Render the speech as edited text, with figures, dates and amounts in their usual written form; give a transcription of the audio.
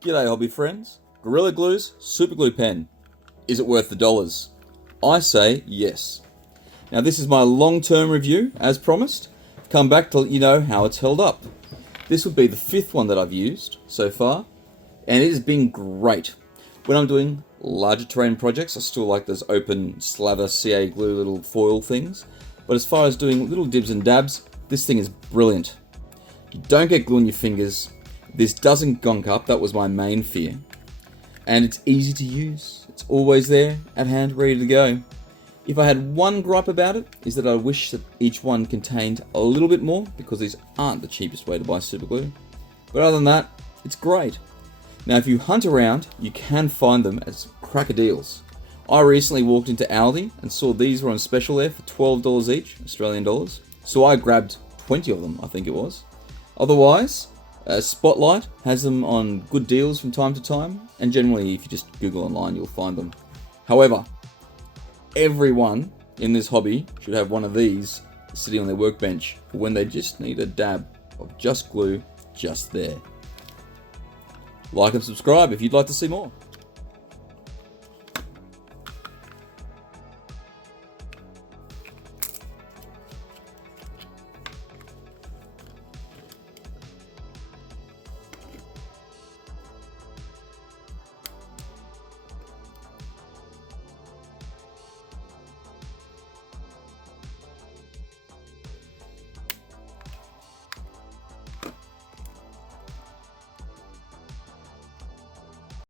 G'day hobby friends. Gorilla Glue's Super Glue Pen. Is it worth the dollars? I say yes. Now this is my long-term review, as promised. I've come back to let you know how it's held up. This would be the 5th one that I've used so far, and it has been great. When I'm doing larger terrain projects, I still like those open slather CA glue little foil things, but as far as doing little dibs and dabs, this thing is brilliant. You don't get glue on your fingers. This doesn't gunk up, that was my main fear. And it's easy to use. It's always there, at hand, ready to go. If I had one gripe about it, is that I wish that each one contained a little bit more, because these aren't the cheapest way to buy super glue. But other than that, it's great. Now if you hunt around, you can find them as cracker deals. I recently walked into Aldi and saw these were on special there for $12 each, Australian dollars. So I grabbed 20 of them, I think it was. Otherwise, Spotlight has them on good deals from time to time, and generally if you just Google online you'll find them. However, everyone in this hobby should have one of these sitting on their workbench for when they just need a dab of just glue just there. Like and subscribe if you'd like to see more.